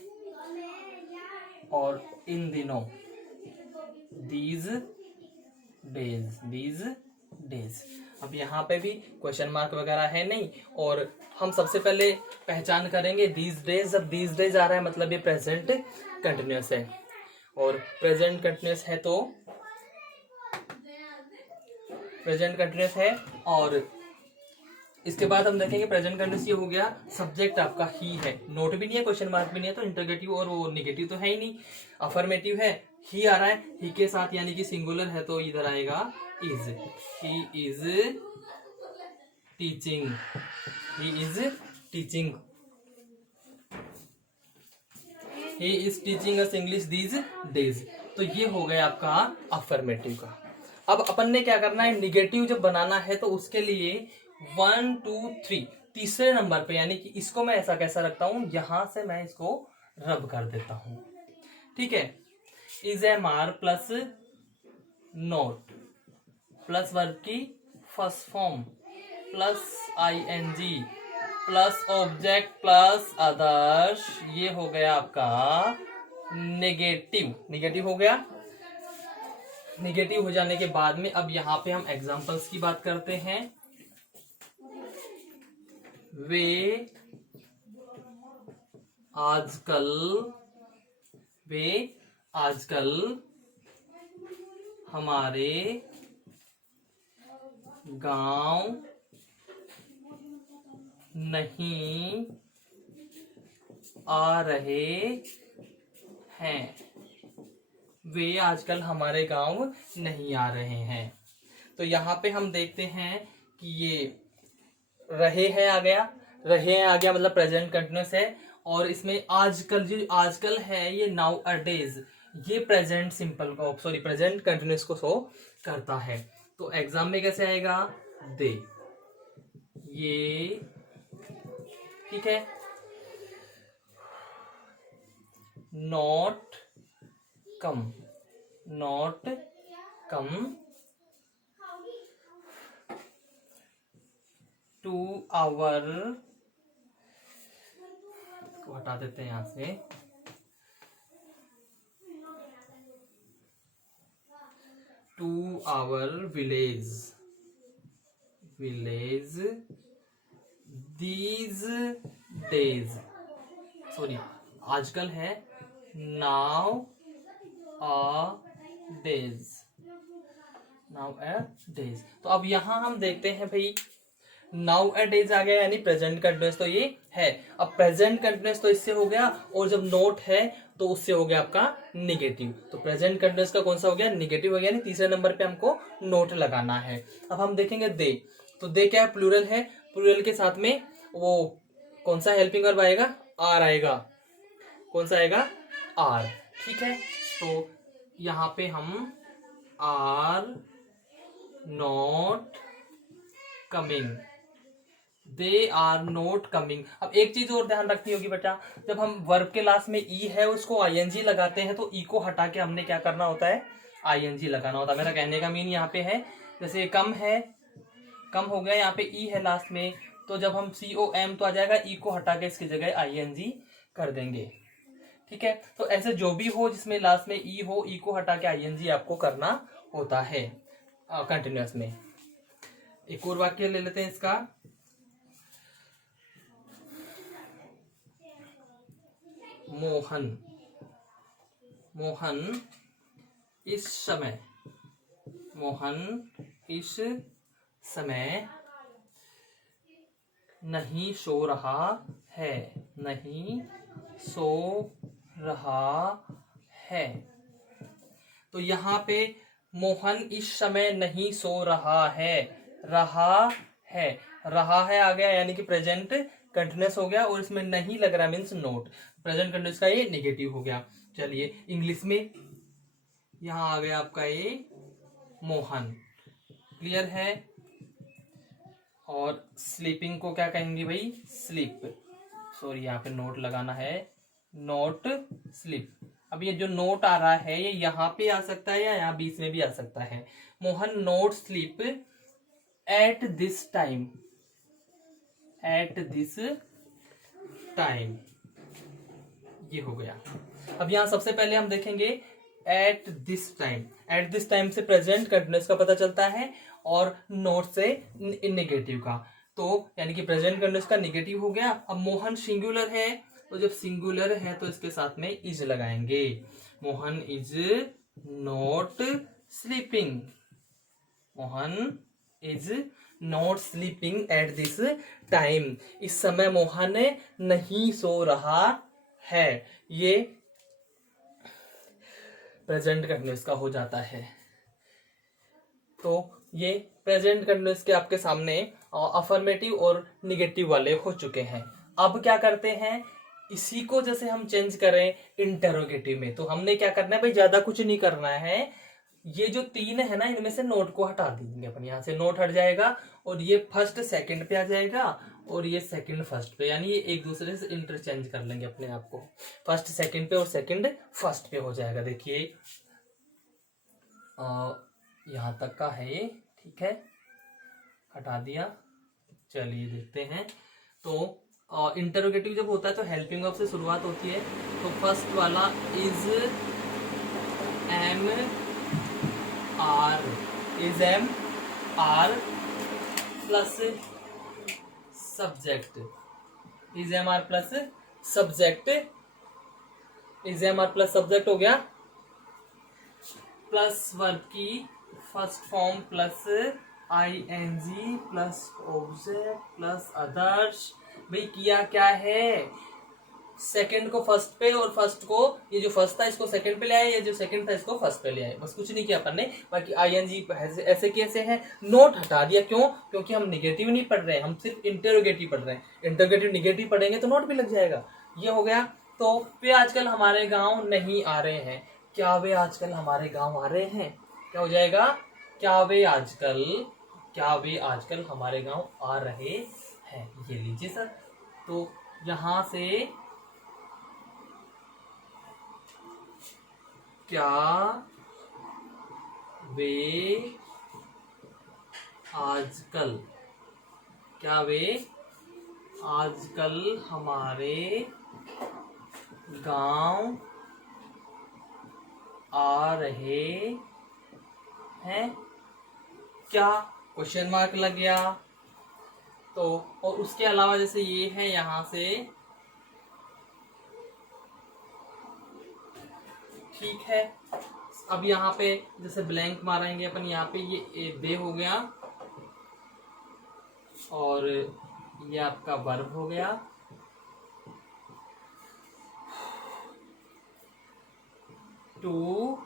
और इन दिनों, दीज डेज, दीज डेज। अब यहाँ पे भी क्वेश्चन मार्क वगैरह है नहीं, और हम सबसे पहले पहचान करेंगे दीज डेज। जब दीज डेज आ रहा है मतलब ये प्रेजेंट कंटिन्यूअस है, और प्रेजेंट कंटिन्यूअस है तो प्रेजेंट कंटिन्यूअस है। और इसके बाद हम देखेंगे प्रेजेंट कंटिन्यूअस ये हो गया, सब्जेक्ट आपका ही है, नोट भी नहीं है, क्वेश्चन मार्क भी नहीं है, तो इंटरोगेटिव और वो नेगेटिव तो है ही नहीं। अफर्मेटिव है, ही आ रहा है, ही के साथ यानी कि सिंगुलर है तो इधर आएगा is, he is teaching, he is teaching, he is teaching us English these days. तो ये हो गया आपका अफर्मेटिव का। अब अपन ने क्या करना है, निगेटिव जब बनाना है तो उसके लिए 1 2 3 तीसरे नंबर पे, यानी कि इसको मैं ऐसा कैसा रखता हूं, यहां से मैं इसको रब कर देता हूं। ठीक है, is am are plus not plus verb की first form plus ING plus object plus others, ये हो गया आपका नेगेटिव। नेगेटिव हो गया। नेगेटिव हो जाने के बाद में अब यहां पे हम एग्जांपल्स की बात करते हैं। वे आजकल हमारे गांव नहीं आ रहे हैं। वे आजकल हमारे गांव नहीं आ रहे हैं। तो यहाँ पे हम देखते हैं कि ये रहे हैं आ गया, रहे हैं आ गया मतलब प्रेजेंट कंटिन्यूस है। और इसमें आजकल, जो आजकल है ये नाउ अ डेज, ये प्रेजेंट सिंपल को, सॉरी प्रेजेंट कंटिन्यूस को शो करता है। तो एग्जाम में कैसे आएगा, दे, ये ठीक है। नॉट कम टू आवर, को हटा देते हैं यहां से, to our village these days, sorry आजकल है नाउ अ डेज। तो अब यहां हम देखते हैं भाई, नाउ अ डेज आ गया यानी प्रेजेंट कंटिन्यूअस, तो ये है। अब प्रेजेंट कंटिन्यूअस तो इससे हो गया, और जब नोट है तो उससे हो गया आपका निगेटिव। तो प्रेजेंट कंटिन्यूअस का कौन सा हो गया, निगेटिव हो गया, यानी तीसरे नंबर पे हमको नोट लगाना है। अब हम देखेंगे दे, तो दे क्या है, प्लूरल है। प्लूरल के साथ में वो कौन सा हेल्पिंग वर्ब आएगा, आर आएगा। कौन सा आएगा, आर। ठीक है, तो यहां पे हम are not coming, they are not coming. अब एक चीज और ध्यान रखनी होगी बेटा, जब हम वर्ब के लास्ट में ई है उसको ING लगाते हैं, तो ई को हटा के हमने क्या करना होता है, ING लगाना होता है। मेरा कहने का मीन यहाँ पे है, जैसे कम है, कम हो गया, यहाँ पे ई है लास्ट में, तो जब हम COM तो आ जाएगा, ई को हटा के इसकी जगह ING कर देंगे। ठीक है, तो ऐसे जो भी हो जिसमें लास्ट में ई हो, ई को हटा के ING आपको करना होता है कंटिन्यूअस में। एक और वाक्य ले लेते हैं इसका, मोहन इस समय नहीं सो रहा है। तो यहाँ पे मोहन इस समय नहीं सो रहा है, रहा है आ गया, यानी कि प्रेजेंट कंटिन्यूअस हो गया, और इसमें नहीं लग रहा मीन्स नोट, प्रेजेंट कंटिन्यूअस का ये नेगेटिव हो गया। चलिए इंग्लिश में यहां आ गया आपका ये मोहन, क्लियर है। और स्लीपिंग को क्या कहेंगे भाई, स्लीप, सॉरी यहाँ पे नोट लगाना है, नोट स्लीप। अब ये जो नोट आ रहा है ये यहाँ पे आ सकता है या यहाँ बीच में भी आ सकता है। Mohan note sleep at this time, ये हो गया। अब यहां सबसे पहले हम देखेंगे एट दिस टाइम से प्रेजेंट कंटिन्यूअस का पता चलता है, और नोट से नेगेटिव का। तो यानी कि प्रेजेंट कंटिन्यूअस का नेगेटिव हो गया। अब मोहन सिंगुलर है, तो जब सिंगुलर है तो इसके साथ में इज लगाएंगे। Mohan is not sleeping, Mohan is not sleeping at this time, इस समय मोहन नहीं सो रहा है। ये प्रेजेंट कंटिन्यूअस का हो जाता है। तो ये प्रेजेंट कंटिन्यूअस के आपके सामने अफर्मेटिव और निगेटिव वाले हो चुके हैं। अब क्या करते हैं, इसी को जैसे हम चेंज करें इंटरोगेटिव में, तो हमने क्या करना है भाई, ज्यादा कुछ नहीं करना है। ये जो 3 है ना, इनमें से नोट को हटा देंगे अपन, यहाँ से नोट हट जाएगा और ये फर्स्ट सेकंड पे आ जाएगा और ये सेकंड फर्स्ट पे, यानी ये एक दूसरे से इंटरचेंज कर लेंगे अपने आप को। फर्स्ट सेकंड पे और सेकंड फर्स्ट पे हो जाएगा। देखिए यहाँ तक का है ये, ठीक है, हटा दिया। चलिए देखते हैं। तो इंटरोगेटिव जब होता है तो हेल्पिंग वर्ब से शुरुआत होती है। तो फर्स्ट वाला is am are plus subject, is am are plus subject, is am are plus subject हो गया, प्लस वर्ब की first form plus ING plus object plus others. भाई किया क्या है, सेकंड को फर्स्ट पे और फर्स्ट को, ये जो फर्स्ट था इसको सेकंड पे ले आए, ये जो सेकंड था इसको फर्स्ट पे ले आए, बस कुछ नहीं किया अपन ने। बाकी ING ऐसे कैसे है, नोट हटा दिया। क्यों? क्योंकि हम निगेटिव नहीं पढ़ रहे हैं, हम सिर्फ इंटरोगेटिव पढ़ रहे हैं। इंटरोगेटिव निगेटिव पढ़ेंगे तो नोट भी लग जाएगा। ये हो गया। तो वे आजकल हमारे गाँव नहीं आ रहे हैं, क्या वे आजकल हमारे गाँव आ रहे हैं, क्या हो जाएगा, क्या वे आजकल हमारे गांव आ रहे हैं। ये लीजिए सर, तो यहां से क्या वे आजकल हमारे गांव आ रहे हैं, क्या क्वेश्चन मार्क लग गया। तो और उसके अलावा जैसे ये है, यहां से ठीक है। अब यहाँ पे जैसे ब्लैंक मारेंगे अपन, यहाँ पे ये दे हो गया और ये आपका वर्ब हो गया। To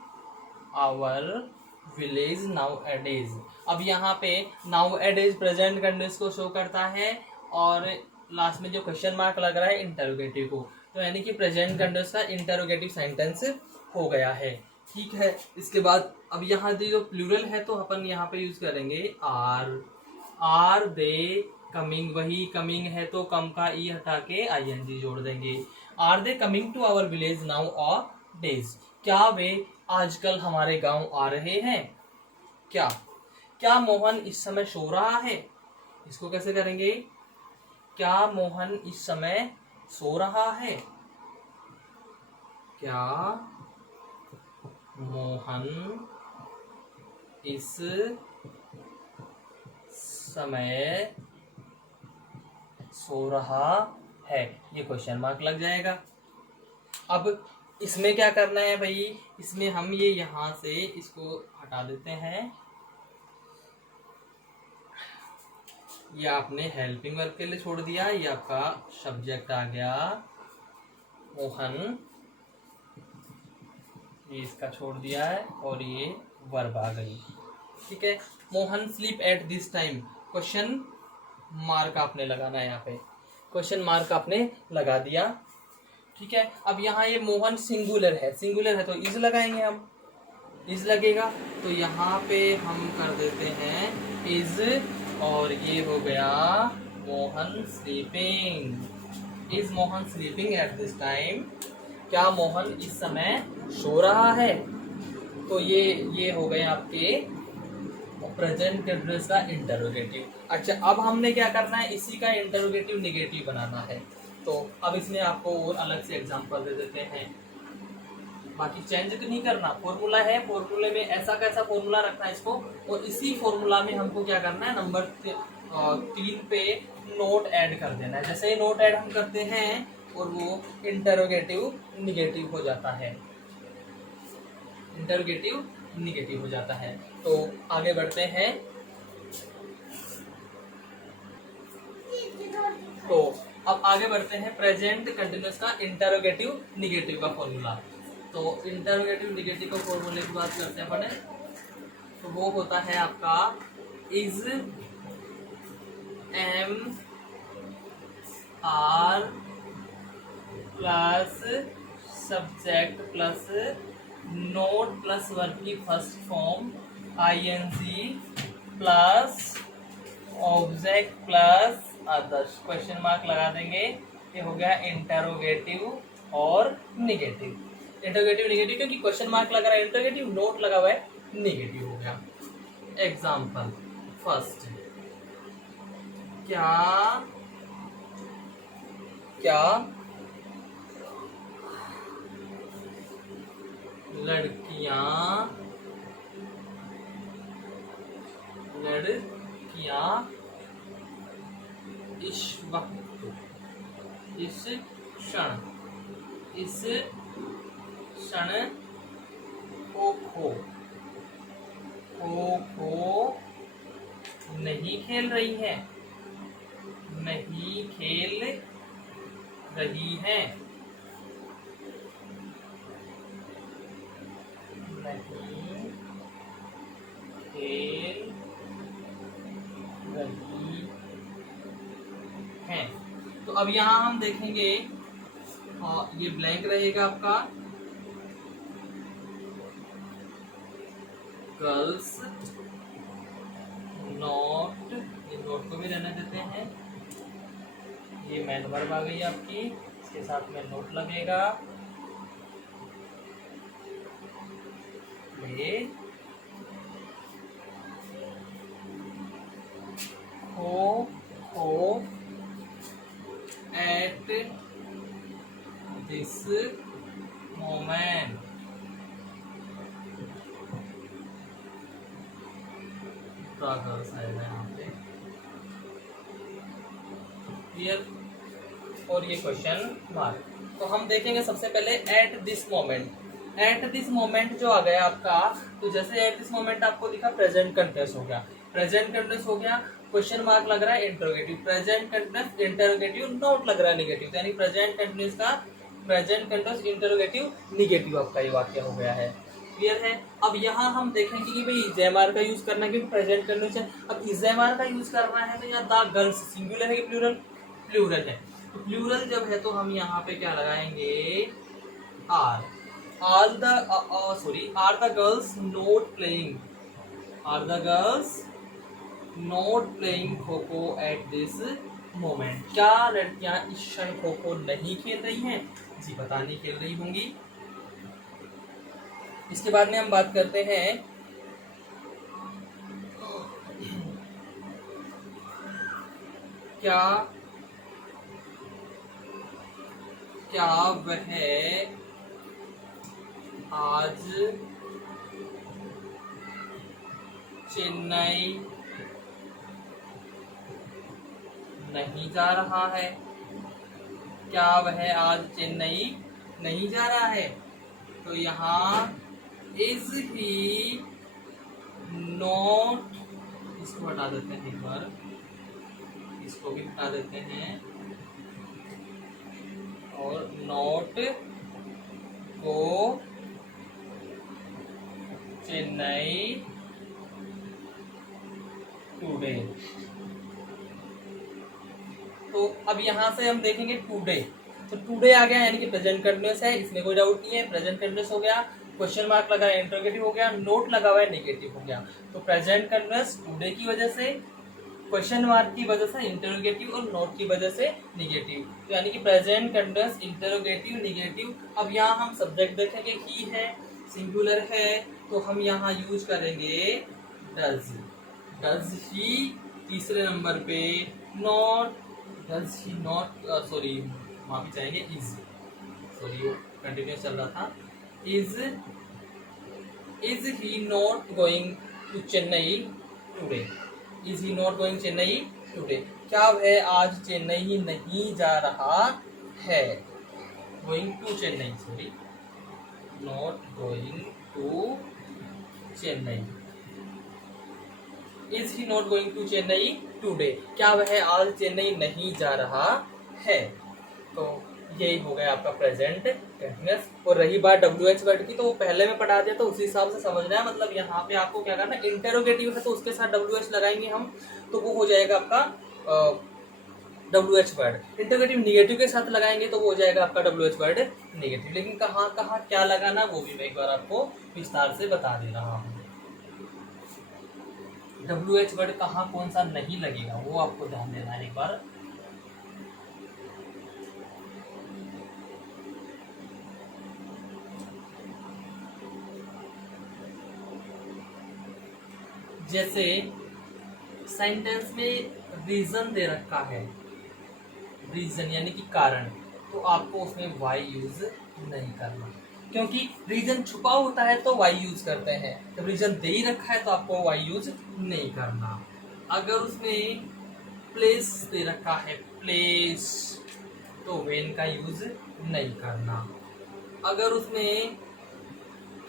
our village nowadays. अब यहाँ पे नाउ एडेज प्रेजेंट कंटिन्यूअस को शो करता है और लास्ट में जो क्वेश्चन मार्क लग रहा है इंटरोगेटिव को, तो यानी कि प्रेजेंट कंटिन्यूअस का इंटरोगेटिव सेंटेंस हो गया है। ठीक है। इसके बाद अब यहाँ जो प्लूरल है तो अपन यहाँ पे यूज करेंगे आर दे कमिंग। वही कमिंग है तो कम का ई हटा के ING जोड़ देंगे। Are they coming to our village now और डेज। क्या वे आजकल हमारे गांव आ रहे हैं। क्या मोहन इस समय सो रहा है। इसको कैसे करेंगे, क्या मोहन इस समय सो रहा है। क्या मोहन इस समय सो रहा है। ये क्वेश्चन मार्क लग जाएगा। अब इसमें क्या करना है भाई, इसमें हम ये यहां से इसको हटा देते हैं। ये आपने हेल्पिंग वर्ब के लिए छोड़ दिया, ये आपका सब्जेक्ट आ गया मोहन, ये इसका छोड़ दिया है और ये वर्ब आ गई। ठीक है। Mohan sleep at this time. Question mark आपने लगाना है, यहाँ पे क्वेश्चन मार्क आपने लगा दिया। ठीक है। अब यहाँ ये मोहन सिंगुलर है तो इज लगाएंगे हम, इज लगेगा तो यहाँ पे हम कर देते हैं इज और ये हो गया Mohan sleeping. Is Mohan sleeping at this time. क्या मोहन इस समय सो रहा है। तो ये हो गए आपके प्रेजेंट कंटिन्यूअस का इंटरोगेटिव। अच्छा, अब हमने क्या करना है, इसी का इंटरोगेटिव निगेटिव बनाना है। तो अब इसमें आपको और अलग से एग्जांपल दे देते हैं। बाकी चेंज नहीं करना, फॉर्मूला है, फॉर्मूले में ऐसा कैसा फॉर्मूला रखना है इसको, और इसी फॉर्मूला में हमको क्या करना है, नंबर 3 पे नोट ऐड कर देना है। जैसे ही नोट ऐड हम करते हैं और वो इंटरोगेटिव निगेटिव हो जाता है, इंटरोगेटिव निगेटिव हो जाता है। तो आगे बढ़ते हैं। तो अब आगे बढ़ते हैं प्रेजेंट कंटिन्यूअस का इंटरोगेटिव निगेटिव का फॉर्मूला। तो इंटरोगेटिव निगेटिव का फॉर्मूले की बात करते हैं अपन। तो वो होता है आपका is am are plus subject plus not plus verb की first form ING plus object plus others, question mark लगा देंगे। ये हो गया इंटरोगेटिव और निगेटिव। इंटरोगेटिव निगेटिव क्योंकि क्वेश्चन मार्क लगा रहा है इंटरोगेटिव, नोट लगा हुआ है निगेटिव हो गया। एग्जाम्पल फर्स्ट, क्या क्या लड़कियां इस वक्त इस क्षण खो नहीं खेल रही हैं, नहीं खेल रही हैं, नहीं खेल रही हैं। तो अब यहाँ हम देखेंगे ये ब्लैंक रहेगा आपका, गर्ल्स नॉट, ये नोट को भी रहने देते हैं। ये मैन वर्ब आ गई आपकी, इसके साथ में नोट लगेगा। ये खो एट दिस मोमेंट, गर्ल्स आएगा यहाँ पे क्लियर। और ये क्वेश्चन मार्क। तो हम देखेंगे सबसे पहले eight this moment. Eight this moment जो आ गया आपका, तो जैसे एट दिस मोमेंट आपको दिखा प्रेजेंट कंटिन्यूअस हो गया, प्रेजेंट कंटिन्यूअस हो गया, क्वेश्चन मार्क लग रहा है interrogative, present continuous interrogative, note लग रहा है निगेटिव, यानी प्रेजेंट कंटिन्यूअस का प्रेजेंट कंटिन्यूअस इंटरोगेटिव निगेटिव आपका ये वाक्य हो गया है। क्लियर है। अब यहाँ हम देखेंगे कि भाई इजेएमआर का यूज करना है क्योंकि प्रेजेंट कंटिन्यूअस है। अब इजेएमआर का यूज करना है तो यहाँ द गर्ल्स सिंगुलर है कि प्लूरल, प्लूरल है। तो प्लूरल जब है तो हम यहाँ पे क्या लगाएंगे, are the girls not playing, are the girls not playing kho kho eight this moment. क्या लड़कियां इस क्षण खो खो नहीं खेल रही हैं? जी पता नहीं खेल रही होंगी। इसके बाद में हम बात करते हैं क्या वह आज चेन्नई नहीं जा रहा है? क्या वह आज चेन्नई नहीं जा रहा है? तो यहाँ इज ही नॉट, इसको हटा देते हैं एक बार, इसको भी हटा देते हैं, और नॉट गो चेन्नई टुडे। तो अब यहां से हम देखेंगे टुडे, तो टुडे आ गया यानी कि प्रेजेंट कंटिन्यूअस है, इसमें कोई डाउट नहीं है, प्रेजेंट कंटिन्यूअस हो गया, क्वेश्चन मार्क लगा है इंटरोगेटिव हो गया, नोट लगा हुआ है नेगेटिव हो गया। तो प्रेजेंट कंटिन्यूअस टुडे की वजह से, क्वेश्चन मार्क की वजह से इंटरोगेटिव और नोट की वजह से निगेटिव, तो यानी कि प्रेजेंट कंटिन्यूअस इंटरोगेटिव निगेटिव। अब यहाँ हम सब्जेक्ट देखेंगे, ही है, सिंगुलर है, तो हम यहाँ यूज करेंगे डज। डज ही तीसरे नंबर पे, not, does he not, sorry माफी चाहेंगे, इज, सॉरी वो कंटिन्यूअस चल रहा था, is he not going to Chennai today, is he not going Chennai today. क्या वह आज चेन्नई नहीं जा रहा है? Going to Chennai, sorry, not going to Chennai, is he not going to Chennai today. क्या वह आज चेन्नई नहीं जा रहा है? तो यही हो गया आपका प्रेजेंट कंटिन्यूअस। और रही बात WH वर्ड की, तो वो पहले में पढ़ा दिया, तो उसी हिसाब से समझना है। मतलब यहाँ पे आपको क्या करना है, इंटेरोगेटिव है तो उसके साथ WH लगाएंगे हम, तो वो हो जाएगा आपका WH वर्ड। इंटेरोगेटिव निगेटिव के साथ लगाएंगे तो वो हो जाएगा आपका WH वर्ड निगेटिव। लेकिन कहाँ कहाँ क्या लगाना वो भी मैं एक बार आपको विस्तार से बता दे रहा हूँ। WH वर्ड कहाँ कौन सा नहीं लगेगा वो आपको ध्यान देना है एक बार। जैसे सेंटेंस में रीजन दे रखा है, रीजन यानी कि कारण, तो आपको उसमें वाई यूज नहीं करना, क्योंकि रीजन छुपा होता है तो वाई यूज करते हैं। जब रीजन दे ही रखा है तो आपको वाई यूज नहीं करना। अगर उसमें प्लेस दे रखा है, प्लेस, तो वेन का यूज नहीं करना। अगर उसमें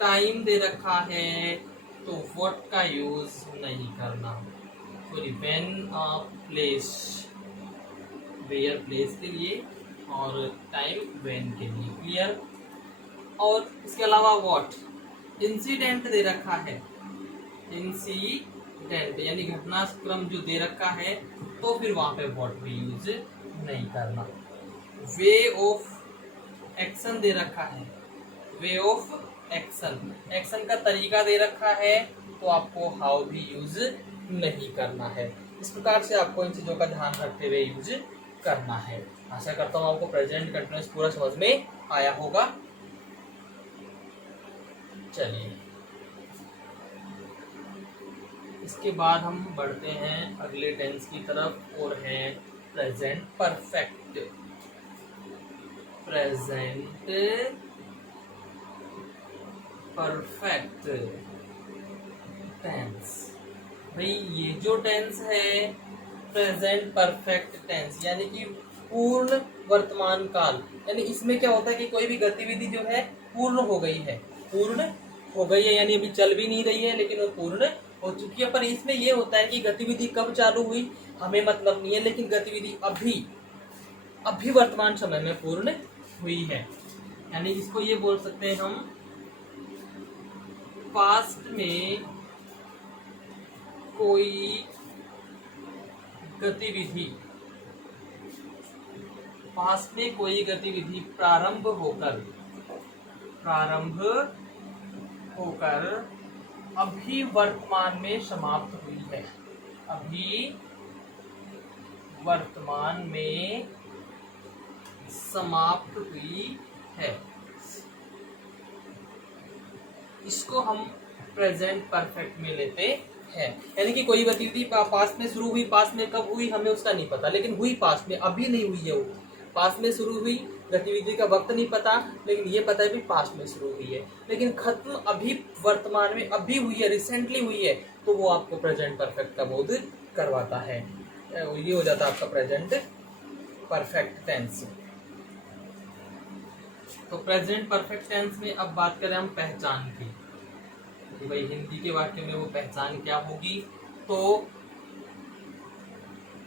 टाइम दे रखा है तो व्हाट का यूज नहीं करना। Sorry, when, place, where place के लिए, और टाइम व्हेन के लिए। क्लियर। और इसके अलावा व्हाट, इंसिडेंट दे रखा है, इंसिडेंट यानी घटनाक्रम जो दे रखा है, तो फिर वहां पे व्हाट भी यूज नहीं करना। वे ऑफ एक्शन दे रखा है, वे ऑफ एक्शन, एक्शन का तरीका दे रखा है, तो आपको हाउ भी यूज नहीं करना है। इस प्रकार से आपको इन चीजों का ध्यान रखते हुए यूज करना है। आशा करता हूँ आपको प्रेजेंट कंटिन्यूअस पूरा समझ में आया होगा। चलिए, इसके बाद हम बढ़ते हैं अगले टेंस की तरफ, और है present perfect. Present perfect tense. भाई ये जो टेंस है प्रेजेंट परफेक्ट टेंस, यानी कि पूर्ण वर्तमान काल, यानी इसमें क्या होता है कि कोई भी गतिविधि जो है पूर्ण हो गई है, पूर्ण हो गई है, यानी अभी चल भी नहीं रही है लेकिन वो पूर्ण हो चुकी है। पर इसमें ये होता है कि गतिविधि कब चालू हुई हमें मतलब नहीं है, लेकिन गतिविधि अभी वर्तमान समय में पूर्ण हुई है। यानी इसको ये बोल सकते हैं हम, पास्ट में कोई गतिविधि, पास्ट में कोई गतिविधि प्रारंभ होकर अभी वर्तमान में समाप्त हुई है, अभी वर्तमान में समाप्त हुई है। इसको हम प्रेजेंट परफेक्ट में लेते हैं। यानी कि कोई गतिविधि पास्ट में शुरू हुई, पास्ट में कब हुई हमें उसका नहीं पता, लेकिन हुई पास्ट में, अभी नहीं हुई है वो। पास्ट में शुरू हुई, गतिविधि का वक्त नहीं पता, लेकिन ये पता है भी पास्ट में शुरू हुई है, लेकिन खत्म अभी वर्तमान में अभी हुई है, रिसेंटली हुई है, तो वो आपको प्रेजेंट परफेक्ट का बोध करवाता है। ये हो जाता है आपका प्रेजेंट परफेक्ट टेंस। तो प्रेजेंट परफेक्ट टेंस में अब बात करें हम पहचान की, कि भाई हिंदी के वाक्य में वो पहचान क्या होगी। तो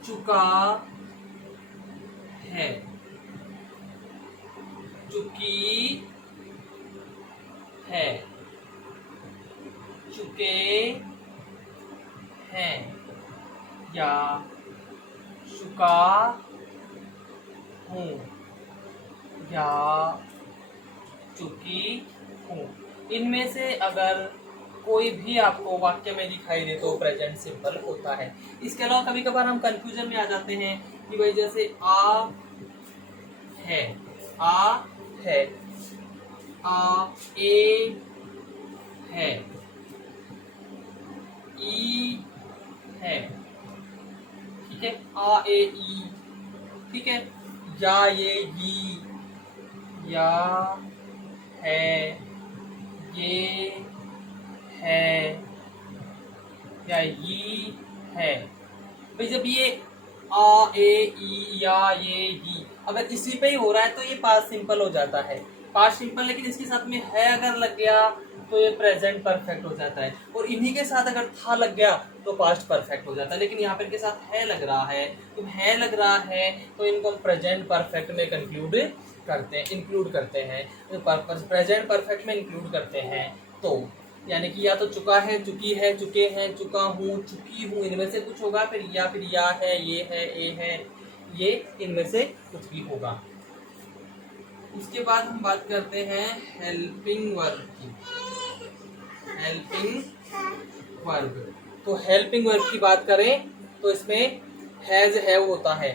चुका है, चुकी है, चुके हैं, या चुका हूँ, या चुकी हूँ। इनमें से अगर कोई भी आपको वाक्य में दिखाई दे तो प्रेजेंट सिंपल होता है। इसके अलावा कभी कभार हम कंफ्यूजन में आ जाते हैं कि भाई जैसे आ है, आ है, आ ए है, ई है, ठीक है, आ ए ई, ठीक है, या ये ई, या है, ये है, या ये है। भाई जब ये आ ए ई या ये ई अगर इसी पे ही हो रहा है तो ये पास्ट सिंपल हो जाता है, पास्ट सिंपल। लेकिन इसके साथ में है अगर लग गया तो ये प्रेजेंट परफेक्ट हो जाता है, और इन्हीं के साथ अगर था लग गया तो पास्ट परफेक्ट हो जाता है। लेकिन यहाँ पर इनके साथ है लग रहा है, तो है लग रहा है तो इनको हम प्रेजेंट परफेक्ट में कंक्लूड करते हैं, इंक्लूड करते हैं, प्रेजेंट परफेक्ट में इंक्लूड करते हैं, तो यानी कि या तो चुका है, चुकी है, चुके हैं, चुका हूँ, चुकी हूँ, इनमें से कुछ होगा, फिर या है, ये है, ए है, ये इनमें से कुछ भी होगा। उसके बाद हम बात करते हैं हेल्पिंग वर्ब की। हेल्पिंग वर्ब, तो हेल्पिंग वर्ब की बात करें तो इसमें हैज हैव होता है,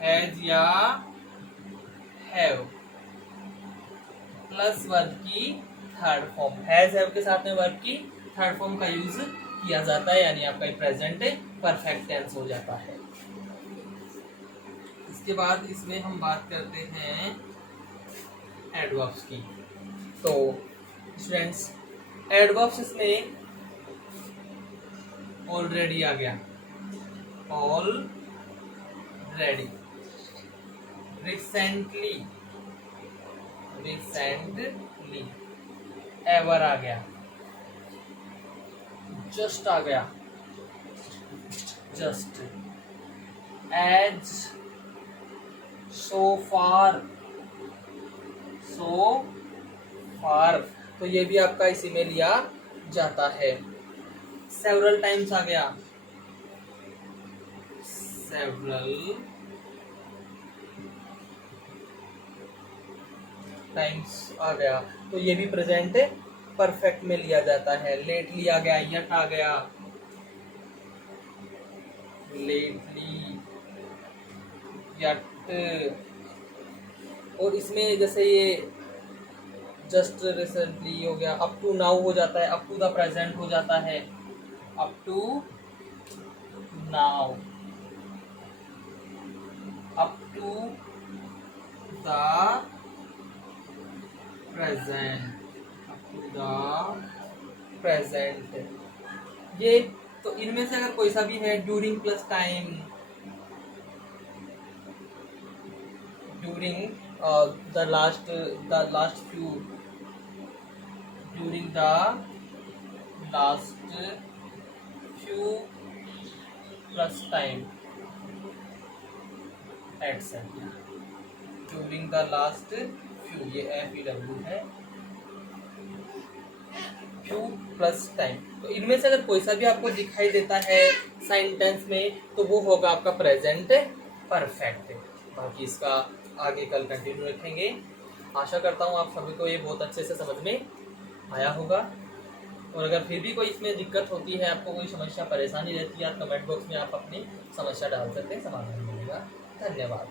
हैज या हैव प्लस वर्ब की थर्ड फॉर्म, हैज हैव के साथ में वर्ब की थर्ड फॉर्म का यूज किया जाता है, यानी आपका प्रेजेंट परफेक्ट टेंस हो जाता है। इसके बाद इसमें हम बात करते हैं एडवर्ब्स की। तो स्टूडेंट्स, एडवर्ब्स इसमें ऑलरेडी आ गया, ऑलरेडी, रिसेंटली, रिसेंटली, एवर आ गया, जस्ट आ गया, जस्ट, एज, सो फार, सो फार, तो ये भी आपका इसी में लिया जाता है। सेवरल टाइम्स आ गया, सेवरल टाइम्स आ गया, तो ये भी प्रेजेंट परफेक्ट में लिया जाता है। लेटली आ गया, यट आ गया, लेटली, यट, और इसमें जैसे ये जस्ट रिसेंटली हो गया, अप टू नाउ हो जाता है, अप टू द प्रेजेंट हो जाता है, up to now, up to the present, up to the present, ये तो इनमें से अगर कोई सा भी है, during plus time, during the last few, during the last few plus time, etc. during the last few, ये FEW है, few plus time, तो इनमें से अगर कोई सा भी आपको दिखाई देता है सेंटेंस में तो वो होगा आपका प्रेजेंट परफेक्ट। बाकी इसका आगे कल कंटिन्यू रखेंगे। आशा करता हूँ आप सभी को ये बहुत अच्छे से समझ में आया होगा, और अगर फिर भी कोई इसमें दिक्कत होती है, आपको कोई समस्या परेशानी रहती है, आप कमेंट बॉक्स में आप अपनी समस्या डाल सकते हैं, समाधान मिलेगा। धन्यवाद।